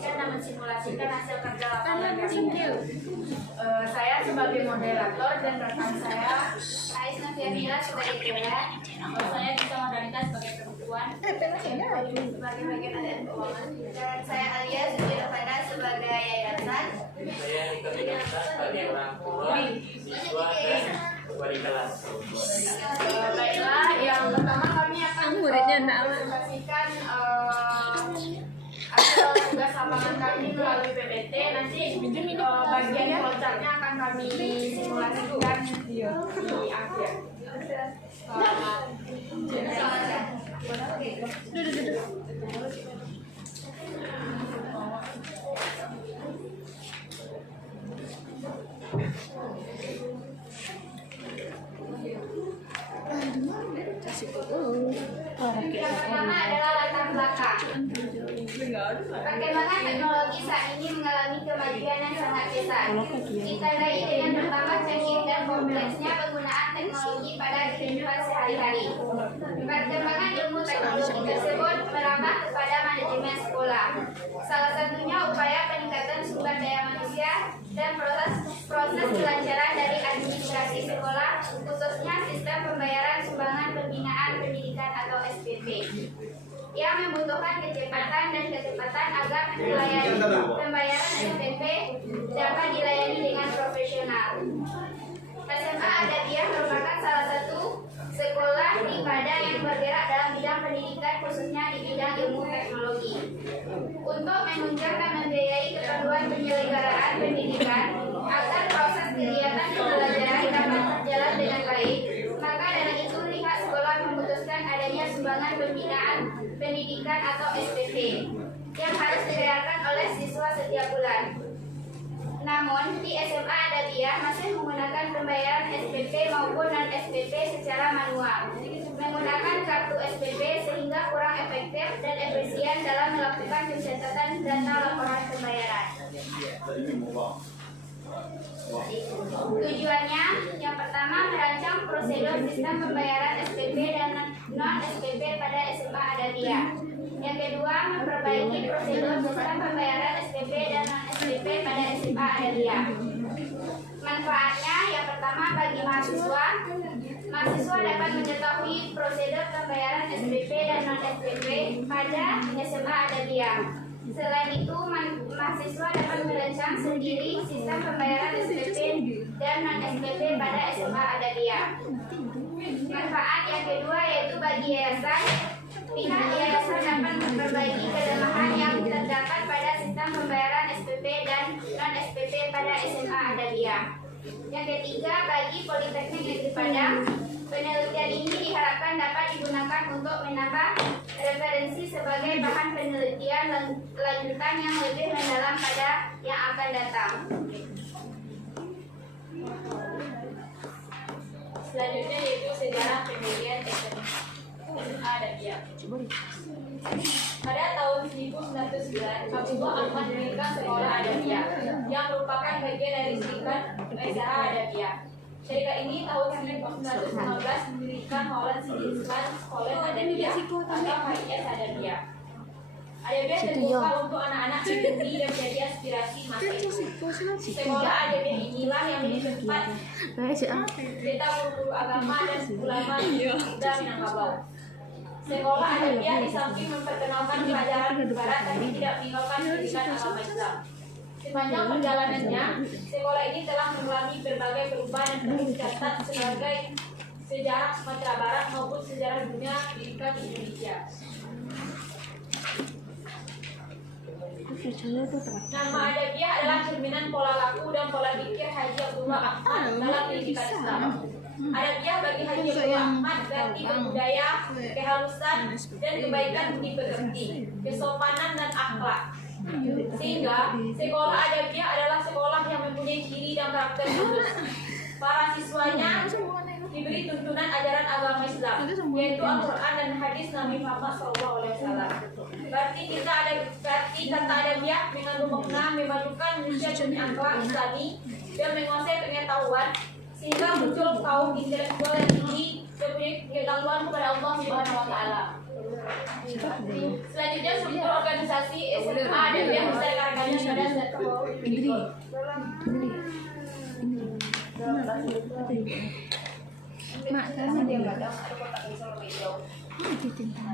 menganalisis dan mensimulasikan hasil kerja lapangan kami. Saya sebagai moderator dan rekan saya Aisna Fiamila sebagai ketua. Saya bisa Mardanita sebagai perempuan. Sebagai bagian ADN keuangan. Dan saya Alia Zubirfana sebagai yayasan. Saya Ika sebagai orang tua, siswa dan wali kelas. Baiklah, yang pertama kami akan mempresentasikan hasil tugas lapangan kami melalui PPT. Nanti bagian flowchartnya akan kami simulasikan di akhir. Yang pertama adalah latar belakang. Perkembangan teknologi saat ini mengalami kemajuan yang sangat pesat. Ditandai dengan bertambah canggih dan kompleksnya penggunaan teknologi pada kehidupan sehari-hari. Perkembangan ilmu teknologi tersebut merambah kepada manajemen sekolah. Salah satunya upaya peningkatan sumber daya manusia dan proses kelancaran dari administrasi sekolah, khususnya sistem pembayaran sumbangan pembinaan pendidikan atau SPP, yang membutuhkan kecepatan dan ketepatan agar melayani pembayaran SPP dapat dilayani dengan profesional. SMA Adabiyah merupakan salah satu sekolah di Padang yang bergerak dalam bidang pendidikan, khususnya di bidang ilmu teknologi. Untuk menunjang dan membiayai keperluan penyelenggaraan pendidikan agar proses kegiatan pembelajaran dapat berjalan dengan baik, maka dari itu pihak sekolah memutuskan adanya sumbangan pembinaan pendidikan atau SPP yang harus dibayarkan oleh siswa setiap bulan. Namun, di SMA Adabiyah masih menggunakan pembayaran SPP maupun non-SPP secara manual, menggunakan kartu SPP sehingga kurang efektif dan efisien dalam melakukan pencatatan data laporan pembayaran. Tujuannya, yang pertama merancang prosedur sistem pembayaran SPP dan non-SPP pada SMA Adabiyah. Yang kedua, memperbaiki prosedur sistem pembayaran SPP dan non-SPP pada SMA Adabiyah. Manfaatnya, yang pertama bagi mahasiswa dapat mengetahui prosedur pembayaran SPP dan non-SPP pada SMA Adabiyah. Selain itu, mahasiswa dapat merancang sendiri sistem pembayaran SPP dan non-SPP pada SMA Adabiyah. Manfaat yang kedua yaitu bagi yayasan, pihak yayasan dapat memperbaiki kelemahan yang terdapat pada sistem pembayaran SPP dan non-SPP pada SMA Adabiyah. Yang ketiga, bagi Politeknik Negeri Padang, penelitian ini diharapkan dapat digunakan untuk menambah referensi sebagai bahan penelitian lanjutan yang lebih mendalam pada yang akan datang. Selanjutnya yaitu sejarah pendirian SMA Adabiyah. Pada tahun 1909, Abdullah Ahmad mendirikan sekolah Adabiyah yang merupakan bagian dari Serikat SH Adabiyah. Serikat ini tahun 1915 mendirikan Maulana Sidi Islam Sekolah Adabiyah atau HIS Adabiyah. Adabiyah terbuka untuk anak-anak pribumi dan menjadi aspirasi masa itu. Sekolah Adabiyah inilah yang menjadi tempat kita guru agama dan ulama dan Minangkabau. Sekolah Adabiyah di samping memperkenalkan pelajaran barat tapi tidak meninggalkan pendidikan agama Islam. Sepanjang perjalanannya, sekolah ini telah mengalami berbagai perubahan dan peningkatan sebagai sejarah Sumatera Barat maupun sejarah dunia pendidikan di Indonesia. Nama Adabiyah adalah cerminan pola laku dan pola pikir Haji Abdullah Ahmad dalam pendidikan Islam. Adabiyah bagi Haji Abdullah Ahmad berarti budaya, kehalusan, dan kebaikan budi pekerti, kesopanan dan akhlak. Sehingga sekolah Adabiyah adalah sekolah yang mempunyai ciri dan karakter khusus. Para siswanya diberi tuntunan ajaran agama Islam, yaitu Al-Quran dan hadis Nabi Muhammad SAW. Berarti kata Adabiyah mengandung makna memajukan manusia dengan akhlak Islami dan menguasai pengetahuan, sehingga muncul kaum intelektual yang tinggi dan punya pengetahuan kepada Allah Subhanahu Wa Taala. Selanjutnya struktur organisasi SMA Adabiyah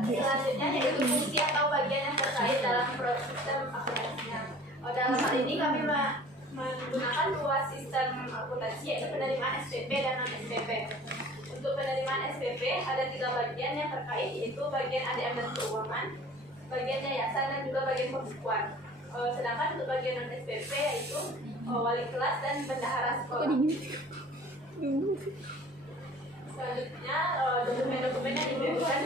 Selanjutnya yaitu fungsi atau bagian yang terkait dalam sistem akuntansinya. Dalam hal ini kami menggunakan dua sistem akuntansi, yaitu penerimaan SPP dan non SPP. Untuk penerimaan SPP ada 3 bagian yang terkait, yaitu bagian ADM dan keuangan, bagian yayasan, dan juga bagian pembukuan. Sedangkan untuk bagian non SPP yaitu wali kelas dan bendahara sekolah. Selanjutnya dokumen-dokumen yang dibutuhkan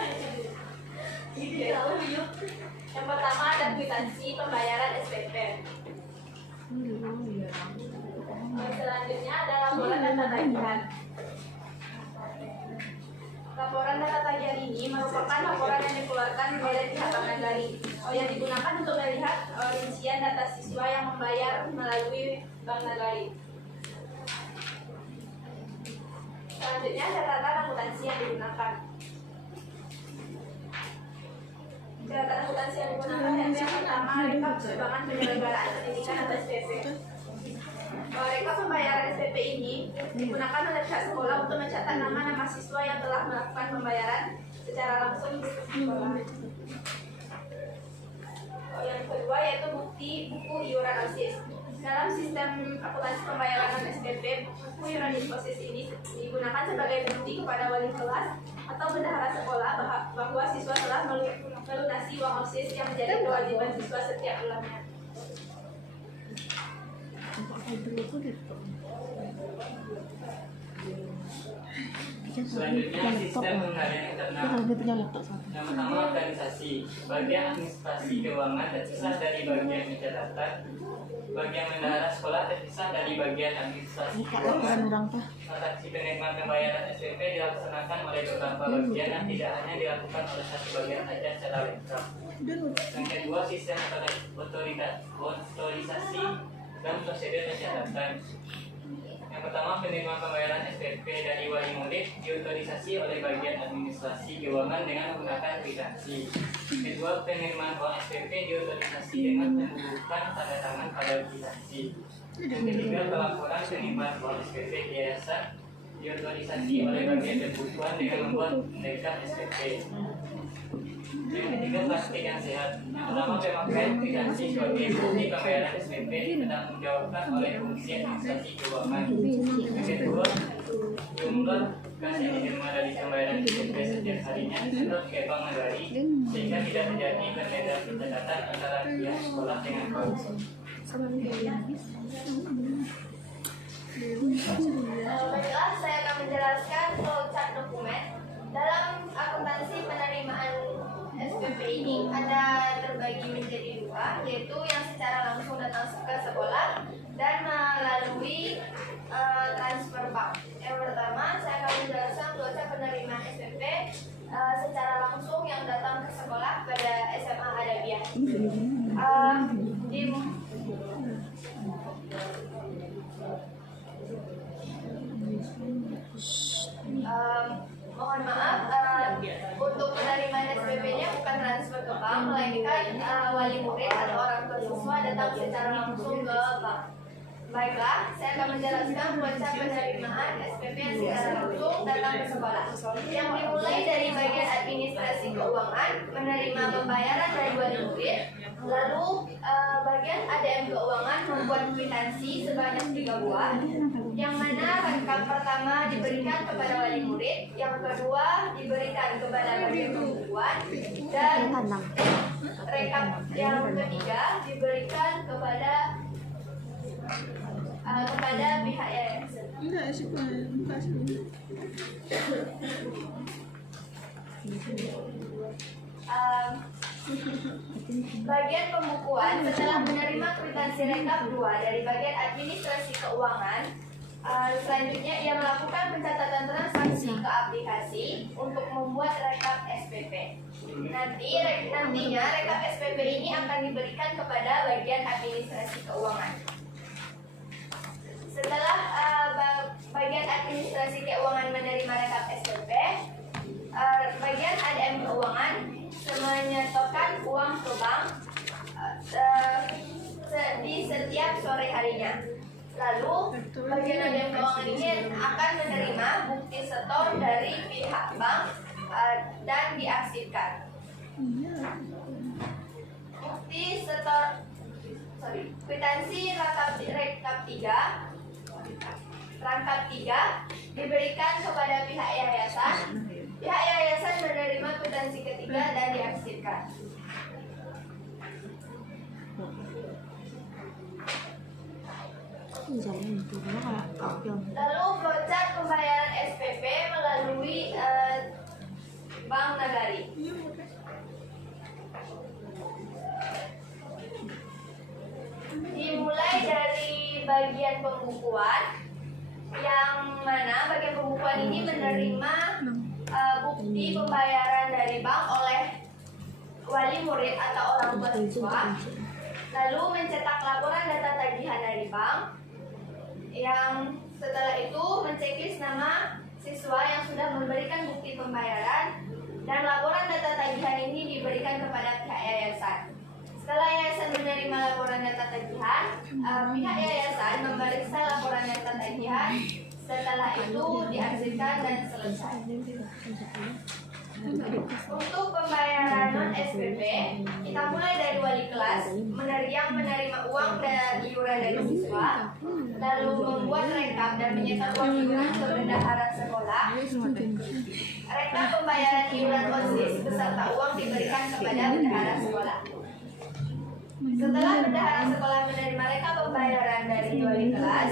yang pertama ada kwitansi pembayaran SPP. Selanjutnya ada laporan data tagihan. Laporan data tagihan ini merupakan laporan yang dikeluarkan oleh pihak Bank Nagari yang digunakan untuk melihat rincian data siswa yang membayar melalui Bank Nagari. Selanjutnya catatan akuntansi yang digunakan. Catatan akuntansi yang digunakan yang pertama rekap sumbangan penyelenggaraan pendidikan atau SPP. Rekap pembayaran SPP ini digunakan oleh pihak sekolah untuk mencatat nama-nama siswa yang telah melakukan pembayaran secara langsung di sekolah. Yang kedua yaitu bukti buku iuran OSIS. Dalam sistem akuntansi pembayaran non SPP, buku iuran OSIS ini digunakan sebagai bukti kepada wali kelas atau bendahara sekolah bahwa siswa telah melunasi uang OSIS yang menjadi kewajiban siswa setiap bulannya. Selanjutnya sistem penggalian internal. Yang pertama organisasi. Bagian administrasi keuangan terpisah dari bagian pencatatan. Bagian bendahara sekolah terpisah dari bagian administrasi keuangan. Transaksi penerimaan pembayaran SPP dilaksanakan oleh beberapa bagian dan tidak hanya dilakukan oleh satu bagian saja secara lengkap. Yang kedua, sistem otorisasi dan prosedur pencatatan. Yang pertama, penerimaan pembayaran SPP dari wali murid diotorisasi oleh bagian administrasi keuangan dengan menggunakan kwitansi. Kedua, penerimaan uang SPP diotorisasi dengan membubuhkan tanda tangan pada kwitansi. Yang ketiga, pelaporan penerimaan uang SPP ke yayasan diotorisasi oleh bagian pembukuan dengan membuat rekap SPP. Yang ketiga, praktik yang sehat. Yang pertama, pemakaian kwitansi sebagai bukti pembayaran SPP ditanggungjawabkan oleh fungsi administrasi keuangan. Yang kedua, jumlah kas yang diterima dari pembayaran SPP setiap harinya disetor ke Bank Nagari sehingga tidak terjadi perbedaan pencatatan antara pihak sekolah dengan bank. Baiklah, saya akan menjelaskan flowchart dokumen. Dalam akuntansi penerimaan SPP ini ada terbagi menjadi 2, yaitu yang secara langsung datang ke sekolah dan melalui transfer bank. Yang pertama, saya akan menjelaskan flowchart penerimaan SPP secara langsung yang datang ke sekolah pada SMA Adabiah. Mohon maaf, untuk penerimaan SPP-nya bukan transfer ke bank, melainkan wali murid atau orang tua siswa datang secara langsung ke bank. Baiklah, saya akan menjelaskan flowchart penerimaan SPP yang secara langsung datang ke sekolah. Yang dimulai dari bagian administrasi keuangan, menerima pembayaran dari wali murid, lalu bagian ADM keuangan membuat kwitansi sebanyak 3 buah, yang mana rekap pertama diberikan kepada wali murid, yang kedua diberikan kepada bagian pembukuan, dan rekap yang ketiga diberikan kepada pihak yayasan. Bagian pembukuan setelah menerima kwitansi rekap 2 dari bagian administrasi keuangan, selanjutnya ia melakukan pencatatan transaksi ke aplikasi untuk membuat rekap SPP. Nantinya rekap SPP ini akan diberikan kepada bagian administrasi keuangan. Setelah bagian administrasi keuangan menerima rekap SPP, bagian ADM keuangan menyetorkan uang ke bank. Di setiap sore harinya. Lalu bagian agen keuangan ini akan menerima bukti setor dari pihak bank dan diarsipkan. Bukti setor, kwitansi rangkap 3 diberikan kepada pihak yayasan. Pihak yayasan menerima kwitansi ketiga dan diarsipkan. Lalu voucher pembayaran SPP melalui Bank Nagari. Dimulai dari bagian pembukuan, yang mana bagian pembukuan ini menerima bukti pembayaran dari bank oleh wali murid atau orang tua siswa, lalu mencetak laporan data tagihan dari bank, yang setelah itu menceklis nama siswa yang sudah memberikan bukti pembayaran, dan laporan data tagihan ini diberikan kepada pihak yayasan. Setelah yayasan menerima laporan data tagihan, pihak yayasan memeriksa laporan data tagihan. Setelah itu diarsipkan dan selesai. Untuk pembayaran non SPP, kita mulai dari wali kelas yang menerima uang dan iuran dari siswa, lalu membuat rekap dan menyetor uang iuran ke bendahara sekolah. Rekap pembayaran iuran OSIS beserta uang diberikan kepada bendahara sekolah. Setelah bendahara sekolah menerima rekap pembayaran dari wali kelas,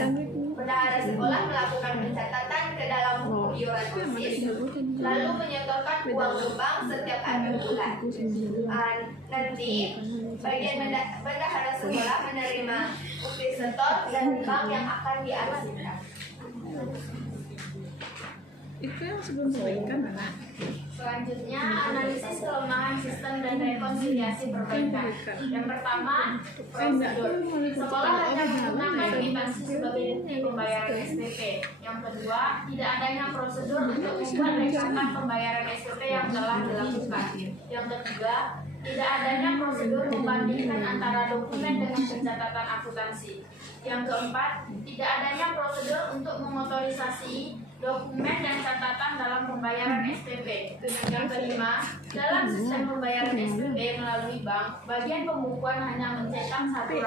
bendahara sekolah melakukan pencatatan ke dalam buku iuran OSIS, lalu menyetorkan uang ke bank setiap akhir bulan. Nanti bagian bendahara sekolah menerima bukti setor dan bank yang akan diarsipkan. Itu yang sebelum perbaikan mana? Selanjutnya, analisis kelemahan sistem dan rekonsiliasi perbaikan. Yang pertama, prosedur. Sekolah hanya menggunakan kwitansi sebagai bukti pembayaran SPP. Yang kedua, tidak adanya prosedur untuk membuat rekapan pembayaran SPP yang telah dilakukan. Yang ketiga, tidak adanya prosedur membandingkan antara dokumen dengan pencatatan akuntansi. Yang keempat, tidak adanya prosedur untuk mengotorisasi dokumen dan catatan dalam pembayaran SPP. Yang kelima, dalam sistem pembayaran SPP melalui bank, bagian pembukuan hanya mencetak satu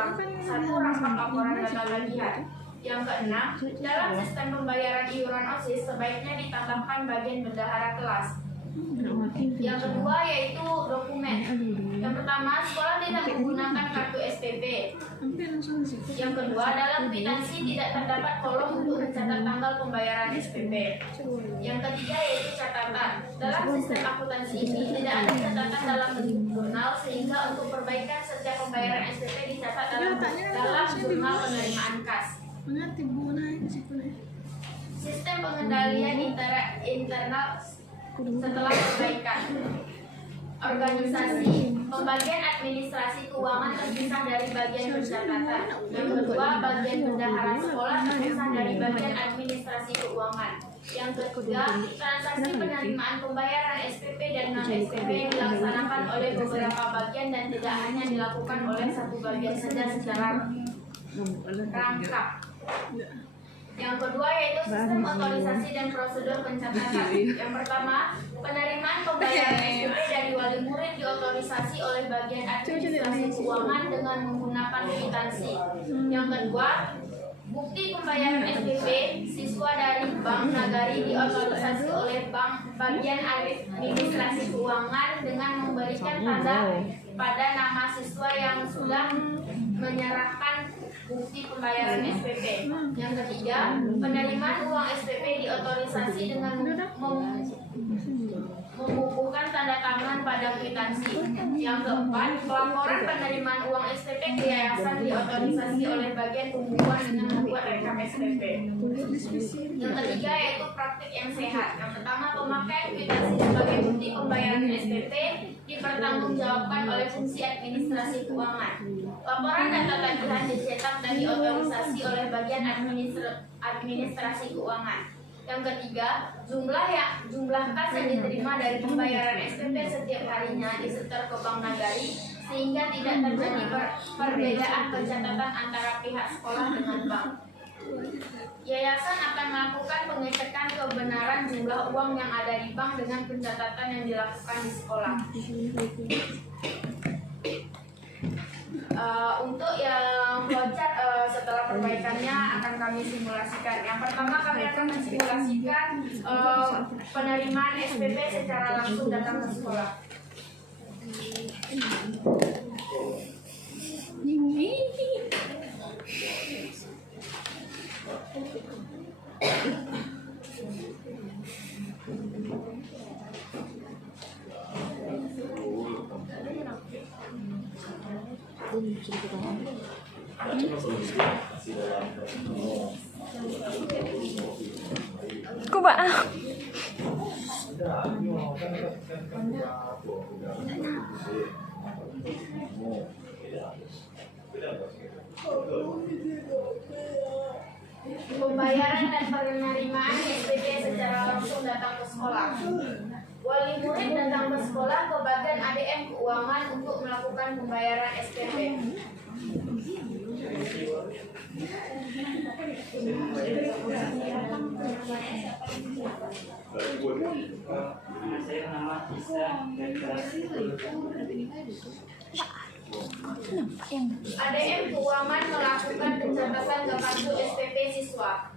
rangkap laporan data tagihan. Yang keenam, dalam sistem pembayaran iuran OSIS sebaiknya ditambahkan bagian bendahara kelas. Yang kedua yaitu dokumen. Yang pertama, sekolah tidak menggunakan kartu SPP. Yang kedua, dalam kwitansi tidak terdapat kolom untuk mencatat tanggal pembayaran SPP. Yang ketiga yaitu catatan. Dalam sistem akuntansi ini tidak ada catatan dalam bentuk jurnal, sehingga untuk perbaikan setiap pembayaran SPP dicatat dalam jurnal penerimaan kas. Sistem pengendalian internal setelah perbaikan. Organisasi. Pembagian administrasi keuangan terpisah dari bagian pencatatan. Yang kedua, bagian bendahara sekolah terpisah dari bagian administrasi keuangan. Yang ketiga, transaksi penerimaan pembayaran SPP dan non SPP dilaksanakan oleh beberapa bagian dan tidak hanya dilakukan oleh satu bagian saja secara rangkap. Yang kedua yaitu sistem otorisasi dan prosedur pencatatan. Yang pertama, penerimaan pembayaran SPP dari wali murid diotorisasi oleh bagian administrasi keuangan dengan menggunakan kwitansi. Yang kedua, bukti pembayaran SPP siswa dari Bank Nagari diotorisasi oleh bagian administrasi keuangan dengan memberikan tanda pada nama siswa yang sudah menyerahkan bukti pembayaran SPP. Yang ketiga, penerimaan uang SPP diotorisasi dengan membukukan tanda tangan pada kwitansi. Yang keempat, pelaporan penerimaan uang SPP ke yayasan diotorisasi oleh bagian pembukuan dengan membuat rekap SPP. Yang ketiga yaitu praktik yang sehat. Yang pertama, pemakaian kwitansi sebagai bukti pembayaran SPP dipertanggungjawabkan oleh fungsi administrasi keuangan. Laporan data tagihan dicetak dan diotorisasi oleh bagian administrasi keuangan. Yang ketiga, jumlah kas yang diterima dari pembayaran SPP setiap harinya disetor ke Bank Nagari sehingga tidak terjadi perbedaan pencatatan antara pihak sekolah dengan bank. Yayasan akan melakukan pengecekan kebenaran jumlah uang yang ada di bank dengan pencatatan yang dilakukan di sekolah. Untuk yang flowchart setelah perbaikannya akan kami simulasikan. Yang pertama kami akan mensimulasikan penerimaan SPP secara langsung datang ke sekolah. Kuba. Pembayaran dan penerimaan SPP secara langsung datang ke sekolah. Wali murid datang ke sekolah ke bagian ADM keuangan untuk melakukan pembayaran SPP. Saya nama Isa. ADM keuangan melakukan pencatatan ke kartu SPP siswa.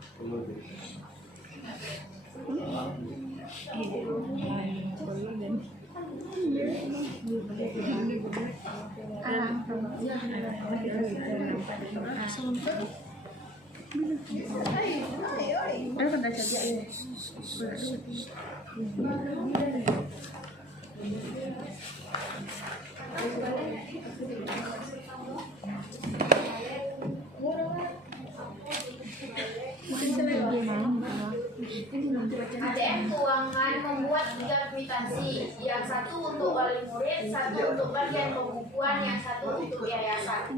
ADM keuangan membuat 3 kwitansi, yang satu untuk wali murid, satu untuk bagian pembukuan, yang satu untuk yayasan.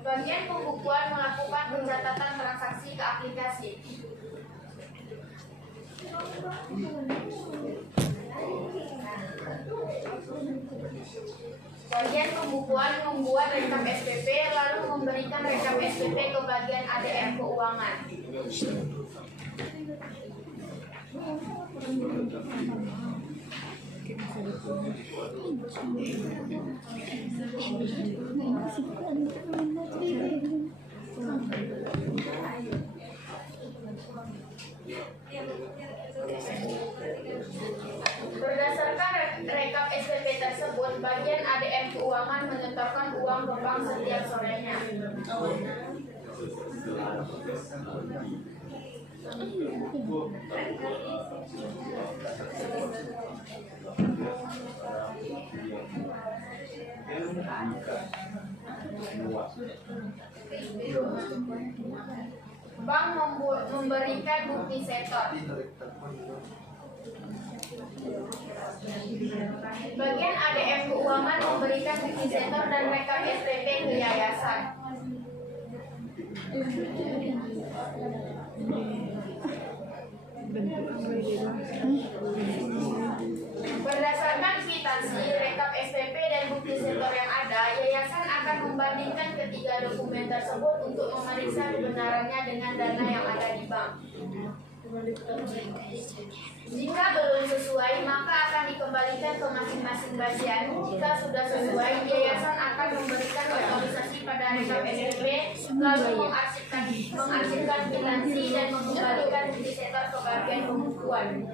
Bagian pembukuan melakukan pencatatan transaksi ke aplikasi. Bagian pembukuan membuat rekap SPP lalu memberikan rekap SPP ke bagian ADM keuangan. Berdasarkan rekap SPP tersebut, bagian ADM keuangan menyetorkan uang ke bank setiap sorenya. Bank memberikan bukti setor. Bagian ADM keuangan memberikan bukti setor dan rekap SPP ke yayasan. Berdasarkan kwitansi, rekap SPP dan bukti setor yang ada, yayasan akan membandingkan ketiga dokumen tersebut untuk memeriksa kebenarannya dengan dana yang ada di bank. Jika belum sesuai, maka akan dikembalikan dikembalikan ke masing-masing bagian. Jika sudah sesuai, yayasan akan memberikan otorisasi pada rekap SPP, lalu mengarsipkan bilansi dan mengembalikan bukti setor ke bagian pembukuan.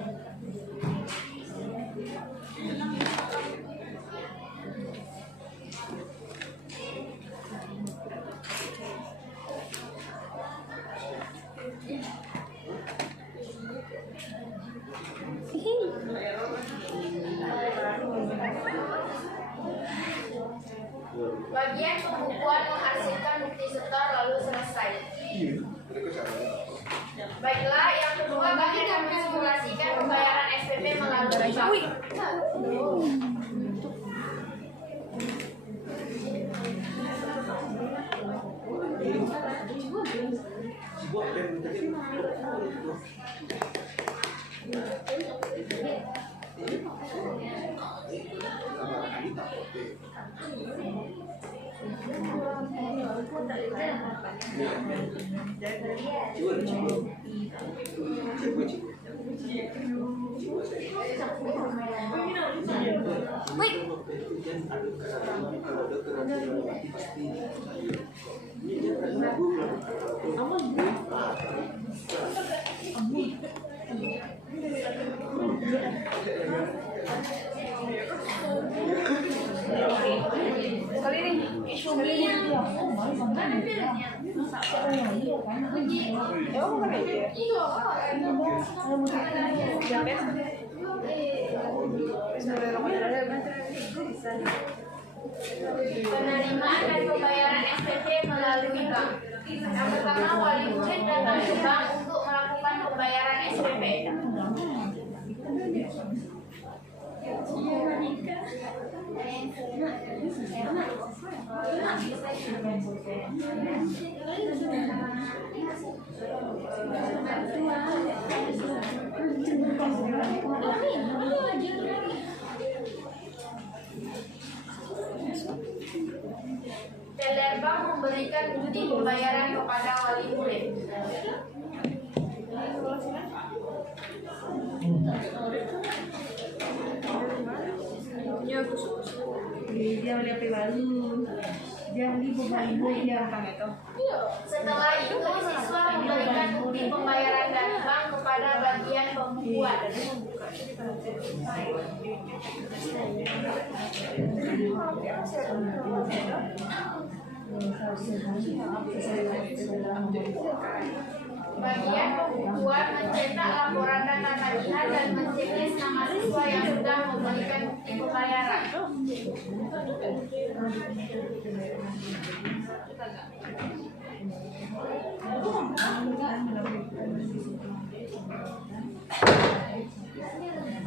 Bagian pembukuan mengarsipkan bukti setor lalu selesai. Baiklah, yang kedua kami akan mensimulasikan pembayaran SPP melalui bank. Penerimaan dan pembayaran SPP melalui bank. Yang pertama, wali murid datang ke bank untuk melakukan pembayaran SPP. Teller bank memberikan bukti pembayaran kepada wali murid. Dia beli HP baru. Dia beli ibu dia itu. Setelah itu, siswa memberikan bukti pembayaran dari bank kepada bagian pembukuan. Bagian pembukuan mencetak laporan data tagihan dan menceklis nama siswa yang sudah memberikan bukti pembayaran.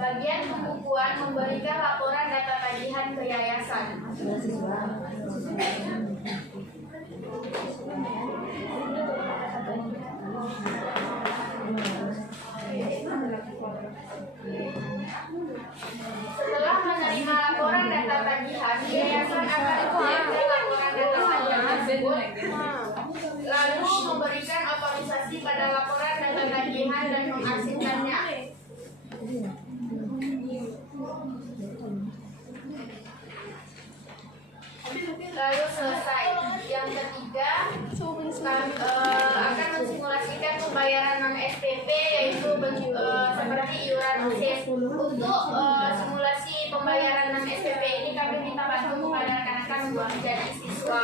Bagian pembukuan memberikan laporan data tagihan ke yayasan. Setelah menerima laporan data tagihan, yayasan akan menjaga laporan data tagihan tersebut, lalu memberikan otorisasi pada laporan data tagihan dan mengarsipkannya. Lalu selesai. Yang ketiga, akan mensimulasikan pembayaran non SPP, yaitu seperti iuran OSIS. Untuk simulasi pembayaran non SPP ini kami minta bantu kepada rekan-rekan menjadi siswa.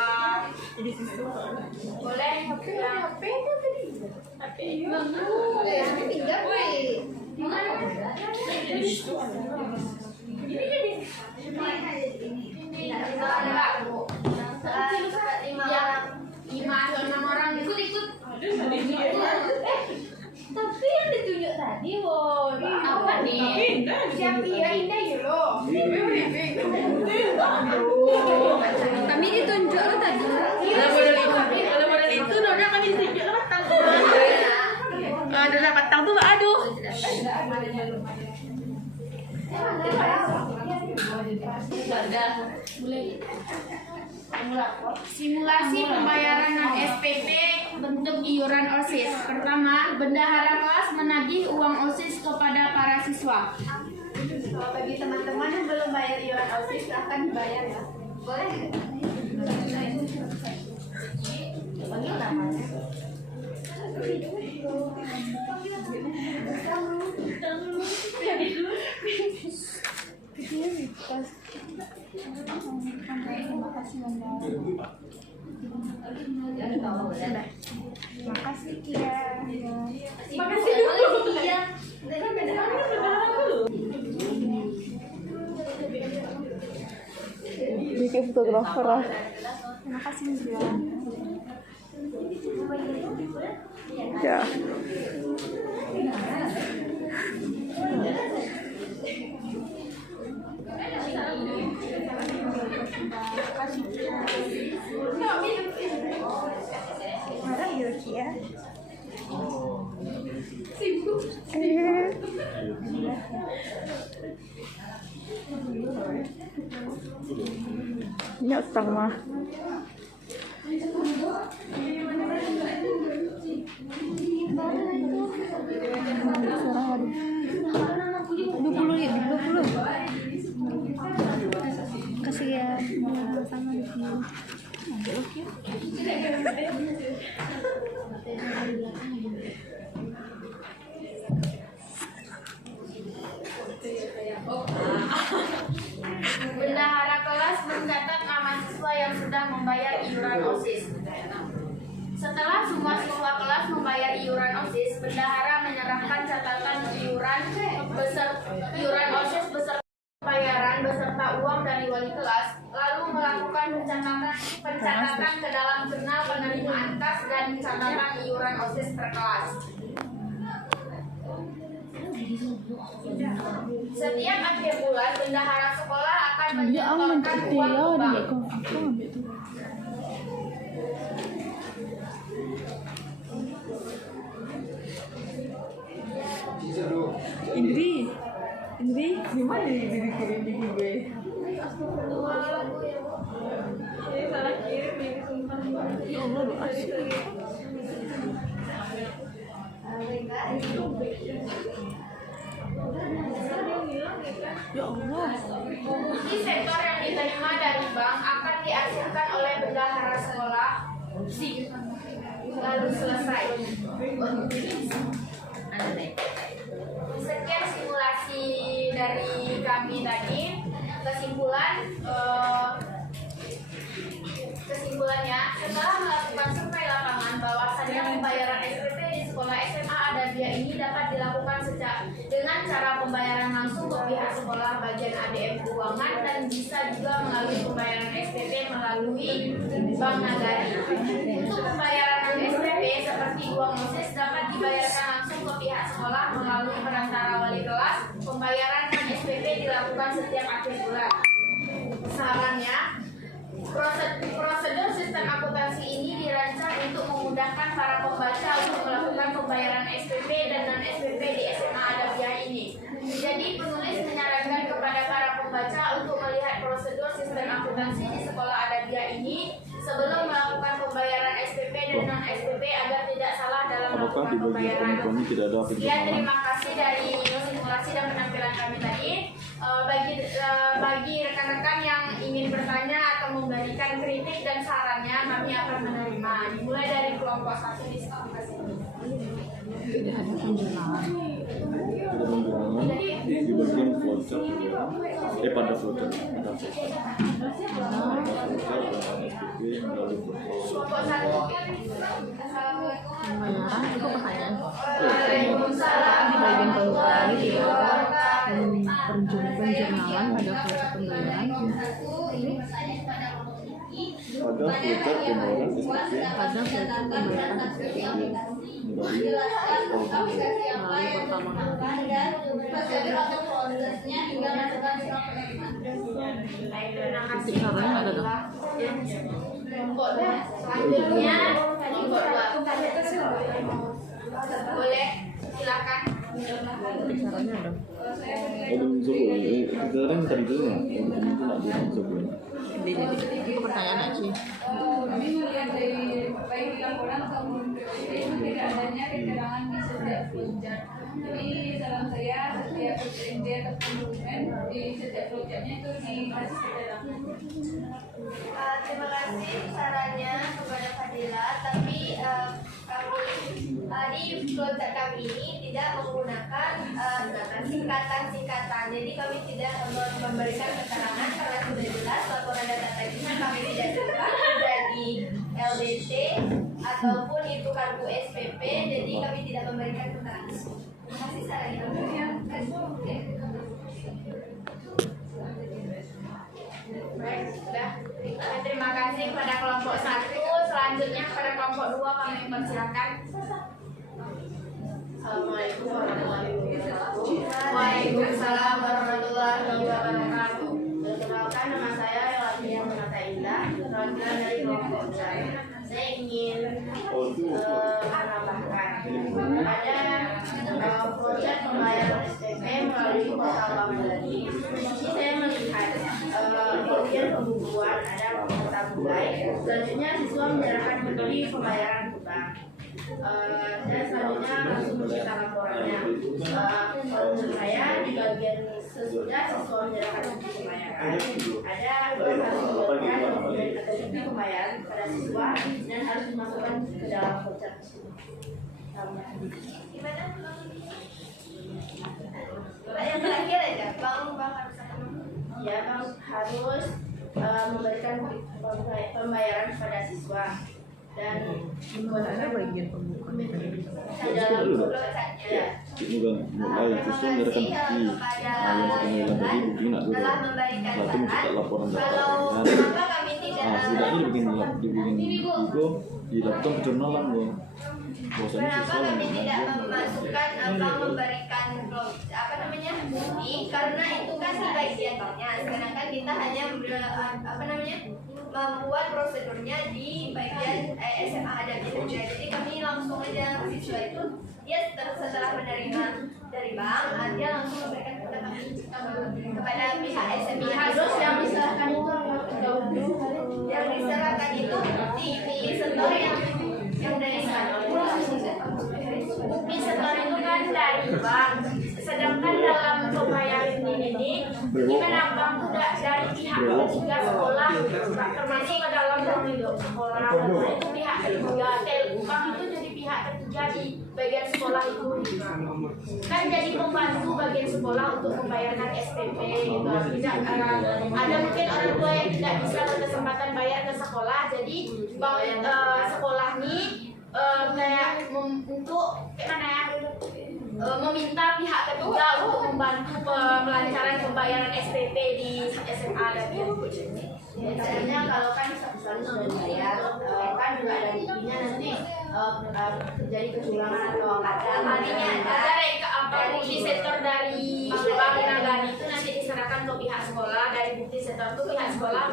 Boleh? HP itu tadi. HP tiga lima atau 6 orang ikut. Tapi yang ditunjuk tadi, apa nih? Siapa ya Indah ya lo? Kami ditunjuk lo tadi. Kalau model itu Nona kan ditunjuk petang. Ada petang tuh aduh. Simulasi pembayaran non SPP bentuk iuran OSIS. Pertama, bendahara kelas menagih uang OSIS kepada para siswa. Kalau bagi teman-teman yang belum bayar iuran OSIS, silahkan dibayar ya. Boleh? Panggil namanya. Makasih Kia. Makasih dulu. Iya. Bikin fotografer lah. Terima kasih Kia. Ya. Marah ya Kia. Ini utang mah. Kasih ya sama di sini. Bendahara kelas mencatat nama siswa yang sudah membayar iuran OSIS. Setelah semua siswa kelas membayar iuran OSIS, bendahara menyerahkan catatan iuran OSIS beserta pembayaran beserta uang dari wali kelas, lalu melakukan pencatatan ke dalam jurnal penerimaan kas dan catatan iuran OSIS per kelas. Setiap akhir bulan, bendahara sekolah akan menyetorkan uang ke bank. Indri, gimana diri kirim di gue? Ya Allah, doa. Ya Allah. Bukti sektor yang diterima dari bank akan diarsipkan oleh bendahara sekolah. Lalu selesai. Sekian simulasi dari kami tadi. Kesimpulannya, setelah melakukan survei lapangan, bahwasannya pembayaran SPP di sekolah SMA Adabia ini dapat dilakukan dengan cara pembayaran langsung ke pihak sekolah bagian ADM keuangan dan bisa juga melalui pembayaran SPP melalui Bank Nagari. Untuk pembayaran SPP seperti uang OSIS dapat dibayarkan langsung ke pihak sekolah melalui perantara wali kelas. Pembayaran SPP dilakukan setiap akhir bulan. Sarannya, prosedur sistem akuntansi ini dirancang untuk memudahkan para pembaca untuk melakukan pembayaran SPP dan non-SPP di SMA Adabia ini. Jadi penulis menyarankan kepada para pembaca untuk melihat prosedur sistem akuntansi di sekolah Adabia ini sebelum melakukan pembayaran SPP dan non-SPP agar tidak salah dalam melakukan pembayaran. Sekian, terima kasih dari simulasi dan penampilan kami tadi. Bagi rekan-rekan yang ingin bertanya atau memberikan kritik dan sarannya, kami akan menerima. Dimulai dari kelompok 1 di sekolah sini. Di bagian voucher pada voucher Kelompok 1. Assalamualaikum. Pembayaran itu pertanyaan. Waalaikumsalam. Di bagian pembayaran penjurnalan pada proses pembayaran. pada voucher pembayaran SPP Pada proses pembayaran melalui pertama. Caranya ada dong. Selanjutnya kelompok 2. Boleh, silakan. Caranya ada. belum sebelum sekarang tadi dulu ya belum nak belum sebelum Jadi itu pertanyaan aja. Kami melihat dari baik di laporan maupun tidak adanya keterangan di setiap puncak. Jadi saran saya setiap di atas dokumen di setiap proyeknya itu dikasih ke dalam. Terima kasih sarannya kepada Fadila, tapi kami di project kami ini tidak menggunakan singkatan-singkatan. Jadi kami tidak memberikan keterangan karena sudah jelas laporan data tagihan kami tidak suka menjadi LDT ataupun itu kartu SPP. Jadi kami tidak memberikan keterangan. Terima kasih sarannya. Baik, sudah. Terima kasih kepada kelompok 1. Selanjutnya kepada kelompok 2 kami persilakan. Assalamualaikum warahmatullahi wabarakatuh. Waalaikumsalam warahmatullahi wabarakatuh. Perkenalkan, nama saya Yolanda Menata Indah, perwakilan dari kelompok 2. Saya ingin menambahkan pada proses pembayaran SPP melalui portal Bank Mandiri. Saya melihat bagian pembukuan ada peserta mulai. Selanjutnya siswa menyerahkan kembali pembayaran hutang. Dan selanjutnya langsung mencetak laporannya. Kalau menurut saya di bagian sesudah siswa menyerahkan pembayaran ada harus dibuatkan dari pembayaran kepada siswa dan harus dimasukkan ke dalam voucher tersebut. Gimana? Yang terakhir aja, Bang harus ya Bang harus memberikan pembayaran kepada siswa dan Ada bagian pembukaan dalam ya. Bukan, mulai justru menyerahkan bukti. Yang tadi bukti nak dulu. Telah memberikan Lalu mencetak laporan data kalau tagihan. kenapa kami tidak Setidaknya dibikin itu dilakukan penjurnalan dong. Bahwasanya kenapa siswa kami yang tidak memasukkan memberikan apa namanya bukti karena itu kan di bagiannya, sedangkan kita hanya membuat prosedurnya di bagian SMA adabnya saja. Jadi kami langsung aja siswa itu dia setelah menerima dari bank dia langsung memberikan kepada pihak SMA. Terus yang diserahkan itu yang diserahkan itu bukti setor yang dari sana. Bukti setor itu kan dari bank. Sedangkan dalam pembayaran ini gimana bank tidak dari pihak ketiga sekolah, termasuk ke dalam sekolah itu pihak ketiga. Bank itu jadi pihak ketiga di bagian sekolah itu kan jadi pembantu bagian sekolah untuk membayarkan SPP gitu. Tidak ada mungkin orang tua yang tidak bisa berkesempatan bayar ke sekolah, jadi bank sekolah ini kayak untuk gimana ya, meminta pihak ketiga untuk membantu pelancaran pembayaran SPP di SMA dan biasanya kalau kan satu sudah dibayar kan juga ada buktinya nanti terjadi kecurangan atau ada harinya ada bukti setor dari Bank Nagari itu nanti diserahkan ke pihak sekolah. Dari bukti setor itu pihak sekolah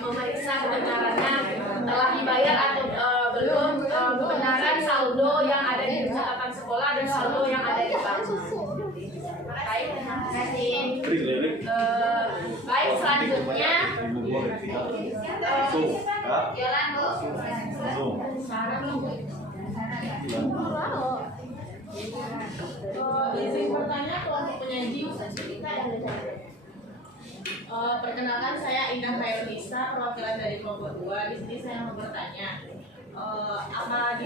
memeriksa kebenarannya telah dibayar atau belum, kebenaran saldo yang ada di catatan sekolah dan saldo yang ada di bank. Baik, terima kasih. Baik, selanjutnya Yolanda. Izin bertanya kelompok penyaji kita yang perkenalkan saya Indah Khairunisa, perwakilan dari kelompok 2. Di sini saya mau bertanya, apakah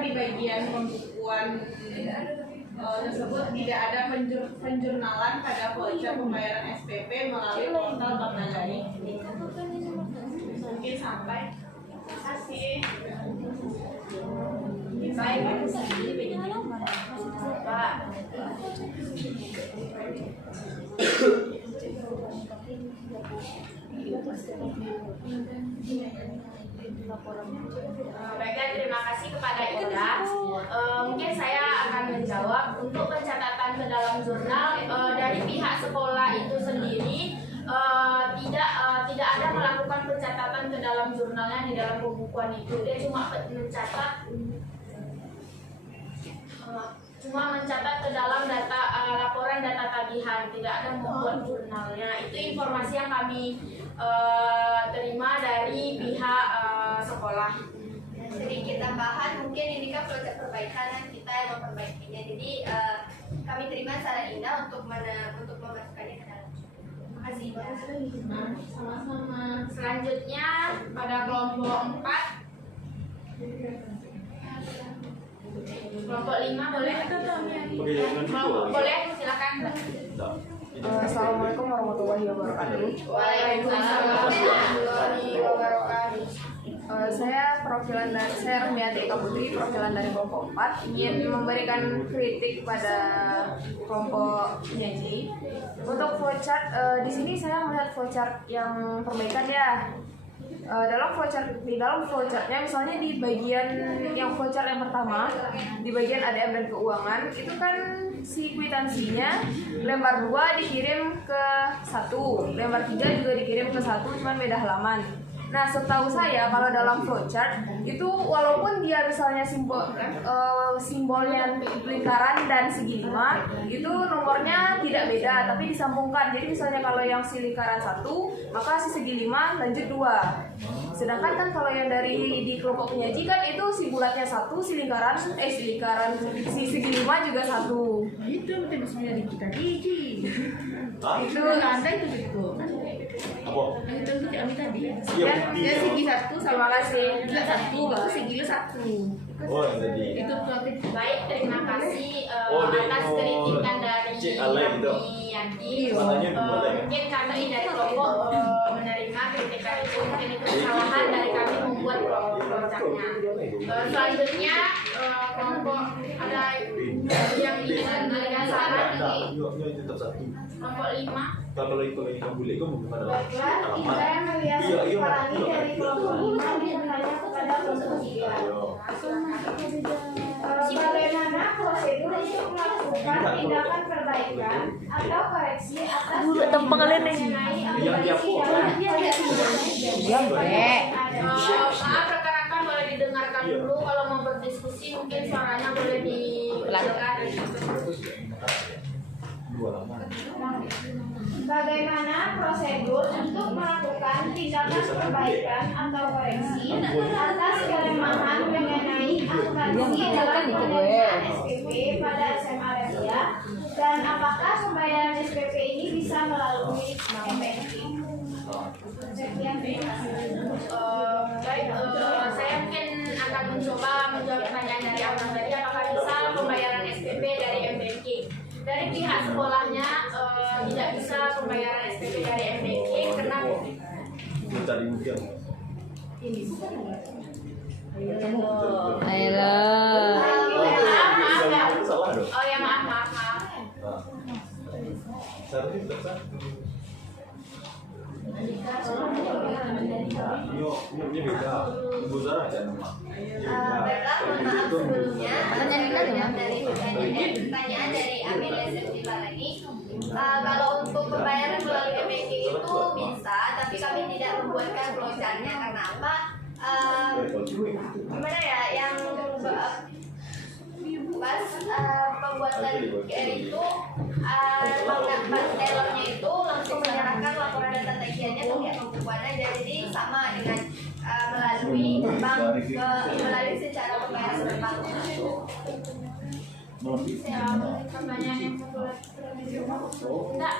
di bagian pembukuan tersebut tidak ada penjurnalan pada voucher pembayaran SPP melalui portal Bank Nagari? Mungkin sampai. Terima kasih. baik Pak. Baiklah, terima kasih kepada Ida. Mungkin saya akan menjawab untuk pencatatan ke dalam jurnal dari pihak sekolah itu sendiri tidak ada melakukan pencatatan ke dalam jurnalnya di dalam pembukuan itu. Dia cuma mencatat ke dalam data laporan data tagihan, tidak ada membuat jurnalnya. Itu informasi yang kami terima dari pihak sekolah. Sedikit tambahan, mungkin ini kan proyek perbaikan dan kita yang memperbaikinya. Jadi kami terima saran Ina untuk memasukkannya ke dalam. Terima kasih Ina. Sama-sama. Selanjutnya pada kelompok 4, kelompok 5 boleh? Oke, jangan gitu. Boleh, silakan. Nah, ini. Assalamualaikum warahmatullahi wabarakatuh. Waalaikumsalam warahmatullahi wabarakatuh. Saya Rumiati Eka Putri, perwakilan dari kelompok 4, ingin memberikan kritik pada kelompok penyaji. Untuk flowchart, di sini saya melihat flowchart yang perbaikan ya. Di dalam flowchartnya, misalnya di bagian yang flowchart yang pertama, di bagian ADM dan keuangan, itu kan si kwitansinya lembar 2 dikirim ke 1, lembar 3 juga dikirim ke 1, cuman beda halaman. Nah, setahu saya kalau dalam flowchart itu walaupun dia misalnya simbolnya lingkaran dan segi 5, itu nomornya tidak beda tapi disambungkan. Jadi misalnya kalau yang si lingkaran 1, maka si segi 5 lanjut 2. Sedangkan kan kalau yang dari di kelompok penyaji kan itu si bulatnya 1, si segi 5 juga 1. Itu mungkin sebenarnya di kita gigi. Hah? Itu lantai itu gitu. Apa? Yang itu untuk kami tadi. Iya, Ya segi 1 sama Terima kasih. gila 1, itu segi 1. Oh, yang tadi. Itu berarti Baik, terima kasih Oh, atas kritikan dari Cik Ale gitu. Yandi. Maknanya dua ya? Mungkin kami dari kelompok menerima kritikan itu, mungkin itu kesalahan dari kami membuat kelompoknya. Selanjutnya kelompok ada yang ingin memberikan saran di Ini tetap 1. kelompok 5. Kalau ikan bule itu bagaimana? Baiklah, saya melihat Parani dari kelompok 5 ingin bertanya kepada kelompok 3. Bagaimana prosedur untuk melakukan tindakan perbaikan atau koreksi atas mengenai aplikasi dalam Maaf rekan-rekan, boleh didengarkan dulu. Kalau mau berdiskusi mungkin suaranya boleh dikecilkan. Bagaimana prosedur untuk melakukan tindakan perbaikan atau koreksi atas kelemahan mengenai akuntansi dalam penerimaan SPP pada SMA Radia, dan apakah pembayaran SPP ini bisa melalui e-banking? Sekian, terima kasih. Baik, saya mungkin akan mencoba menjawab pertanyaan dari Abang tadi, apakah bisa pembayaran SPP dari m-banking. Dari pihak sekolahnya tidak bisa pembayaran SPP dari m-banking karena Tadi mungkin. Salah dong. Oh ya, maaf. Seharusnya tidak sah. Ini beda. Ibu Zara aja nama. Baiklah, mohon maaf sebelumnya. Dari pertanyaan dari Amin SMC Balani. Kalau untuk pembayaran melalui e-banking itu bisa, tapi kami tidak membuatkan flowchartnya karena apa? Gimana ya, yang pas pembuatan QR itu tellernya itu langsung menyerahkan laporan data tagihannya ke pihak pembukuannya, jadi sama dengan melalui bank melalui secara pembayaran berbank. pertanyaan yang enggak,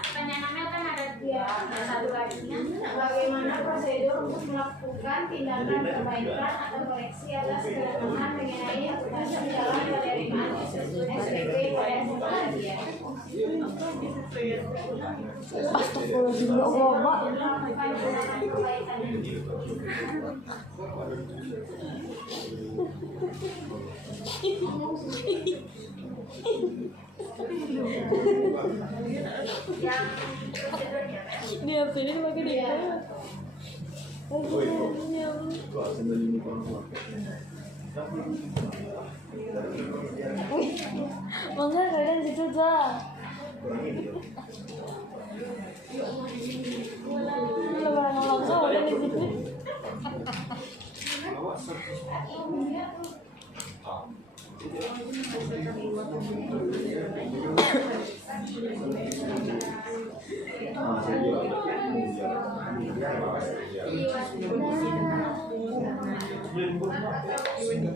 pertanyaan Amel kan ada satu lagi. Bagaimana prosedur untuk melakukan tindakan perbaikan atau koreksi atas kelemahan mengenai akuntansi dalam penerimaan SPP pada SMA Radia? Astagfirullahaladzim, ya Allah, Mak. Yang prosedurnya Dia pilih pakai dia. Mangga kalian situ dah. Lebaran langsung ada di situ.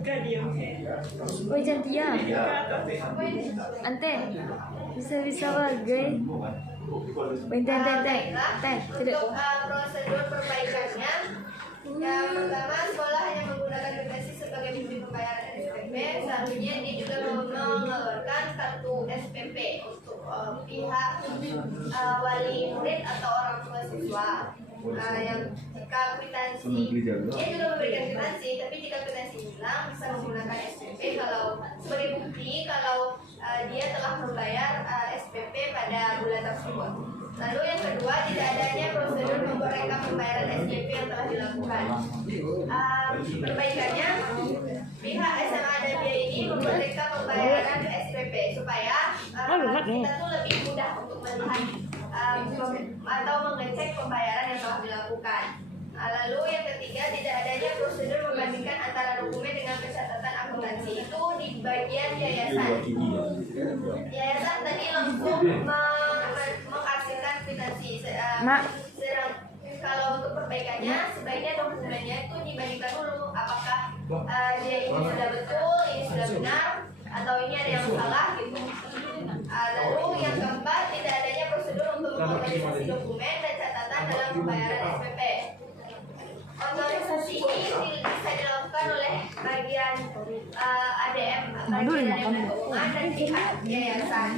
Woi Cantia, ante bisa bagai. Teh, Untuk prosedur perbaikannya, yang pertama sekolah hanya menggunakan aplikasi sebagai bukti pembayaran SPP. Selanjutnya dia juga mengeluarkan kartu SPP untuk pihak wali murid atau orang tua siswa. Yang jika kwitansi, dia juga memberikan kwitansi, tapi jika kwitansi hilang bisa menggunakan SPP kalau sebagai bukti kalau dia telah membayar SPP pada bulan tersebut. Lalu yang kedua, tidak adanya prosedur membuat rekap pembayaran SPP yang telah dilakukan. Perbaikannya, pihak SMA Adabia ini membuat rekap pembayaran SPP supaya kita tuh lebih mudah untuk melihat atau mengecek pembayaran yang telah dilakukan. Lalu yang ketiga, tidak adanya prosedur membandingkan antara dokumen dengan pencatatan akuntansi. Itu di bagian yayasan. Yayasan tadi langsung mengarsipkan kwitansi. Kalau untuk perbaikannya, sebaiknya dokumennya itu dibandingkan dulu apakah dia ini sudah betul, ini sudah benar, atau ini ada yang salah gitu. Lalu yang keempat, tidak adanya prosedur untuk mengorganisasi dokumen dan catatan dalam pembayaran SPP. Organisasi ini bisa dilakukan oleh bagian ADM, bagian keuangan dan pihak yayasan.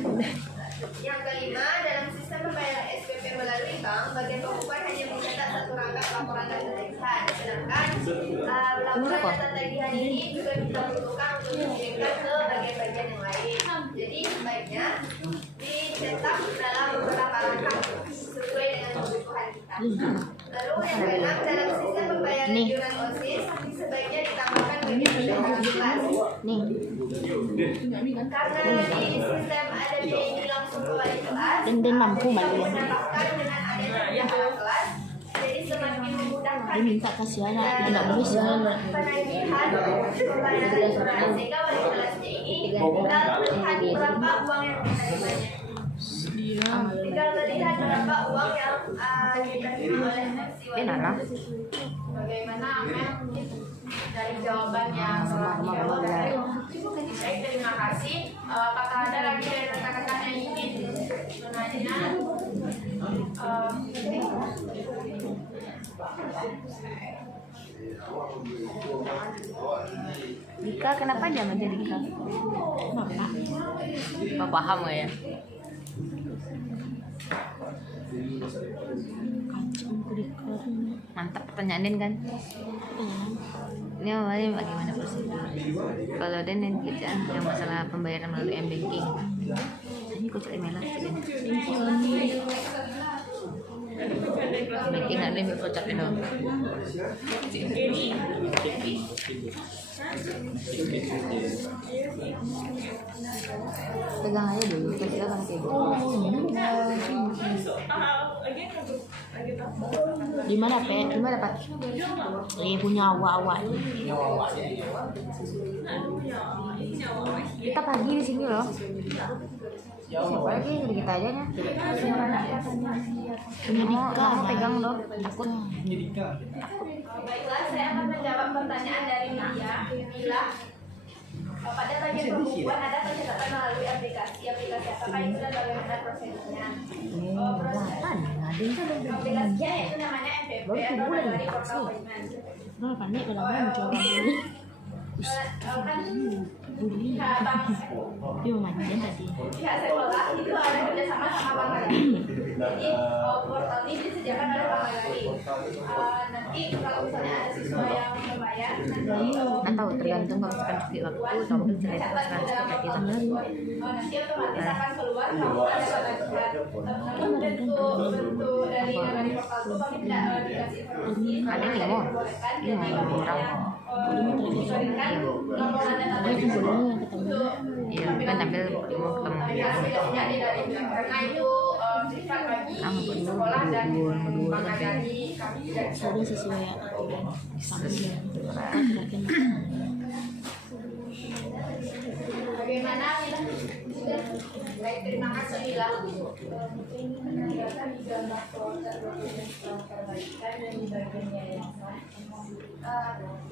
Yang kelima, dalam sistem pembayaran SPP melalui bank, bagian pembukuan hanya mencetak satu rangkap laporan data tagihan, sedangkan laporan data tagihan ini juga dibutuhkan untuk dikirimkan ke bagian-bagian yang lain. Jadi sebaiknya dicetak dalam beberapa rangkap sesuai dengan kebutuhan kita. Lalu yang keenam, dalam sistem pembayaran iuran OSIS sebaiknya ditambahkan bagian kelas. Karena di sistem Adabia ini langsung ke wali kelas, mampu menambahkan dengan adanya kelas, jadi semakin memudahkan minta kasih anak nggak boleh penagihan pembayaran iuran, sehingga wali kelasnya ini tinggal melihat berapa uang yang diterimanya. Tinggal melihat berapa uang yang diterima oleh si wali kelas. Bagaimana dari jawabannya baik, terima kasih. Apakah ada lagi dari rekan-rekan yang ingin menanya? Dika, kenapa dia menjadi Dika? Kenapa? Gak paham gak ya? Mantap pertanyaan kan? Ini awalnya bagaimana prosedur? Kalau Den kerjaan yang masalah pembayaran melalui m-banking, ini kok cari email aja Den. Banking ada yang kocak itu. Pegang aja dulu, terus kita kan kayak gitu. Di mana Pe? Di mana Pak? Ini punya awak-awak. Kita pagi di sini loh. Pagi jadi kita aja nya. Kamu pegang loh. Takut. Baiklah, saya akan menjawab pertanyaan dari media. Bila pada bagian pembukuan ada pencatatan melalui aplikasi apakah itu dan bagaimana prosedurnya? Aplikasinya itu namanya MPP atau Mandiri Portal Payment. Panik kalau mencoba dulu. Pihak bank, Dia manjain tadi. pihak sekolah itu ada kerjasama sama Bank Mandiri. Jadi portal ini disediakan oleh Bank Mandiri. Nanti kalau misalnya ada siswa yang membayar, Atau tergantung kalau misalkan cuti waktu atau mungkin cerita sekarang kita kita nanti otomatis akan keluar kalau ada tagihan. Namun bentuk dari portal itu kami tidak dikasih informasi. ada nih mau Jadi kami hanya laporan data tagihan untuk iya kan tampil mau ketemu karena itu sifat bagi sekolah dan Bank Mandiri kami tidak bisa. sudah sesuai ya Bagaimana Mila? Baik, terima kasih Mila.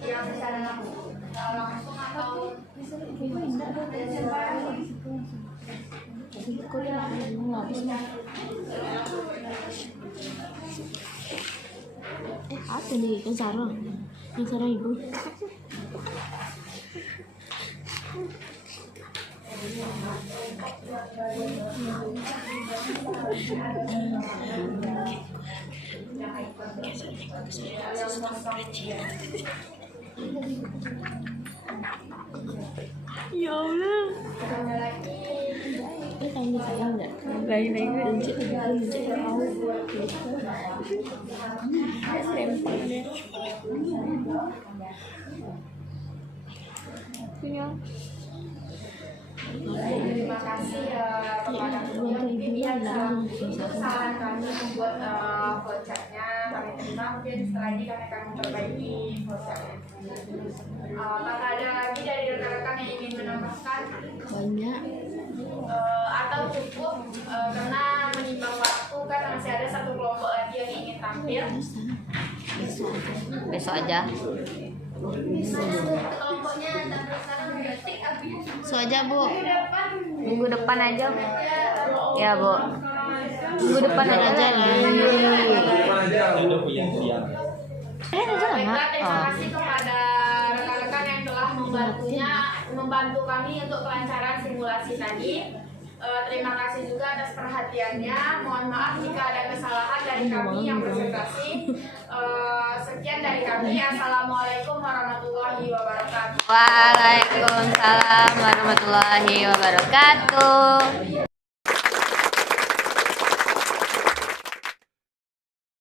Yang secara langsung langsung atau Apa nih kan sarang? Yang sarang ibu. Ya Allah. Ini tanya saya enggak? Lain-lain benci tahu. Lempar deh. Punya. terima kasih kepada mungkin yang kesalahan kami membuat vouchernya kami terima, mungkin setelah ini kami akan memperbaiki vouchernya. Apakah ada lagi dari rekan-rekan yang ingin menambahkan? Banyak. Atau cukup karena menimbang waktu kan masih ada satu kelompok lagi yang ingin tampil. Besok aja. Kelompoknya tampil sekarang detik habis. Besok aja, Bu. Minggu depan aja. Ya, Bu. Minggu depan aja lah. Baiklah, terima kasih kepada rekan-rekan yang telah membantu kami untuk kelancaran simulasi tadi. Terima kasih juga atas perhatiannya. Mohon maaf jika ada kesalahan dari kami yang presentasi. Sekian dari kami. Assalamualaikum warahmatullahi wabarakatuh. Waalaikumsalam warahmatullahi wabarakatuh.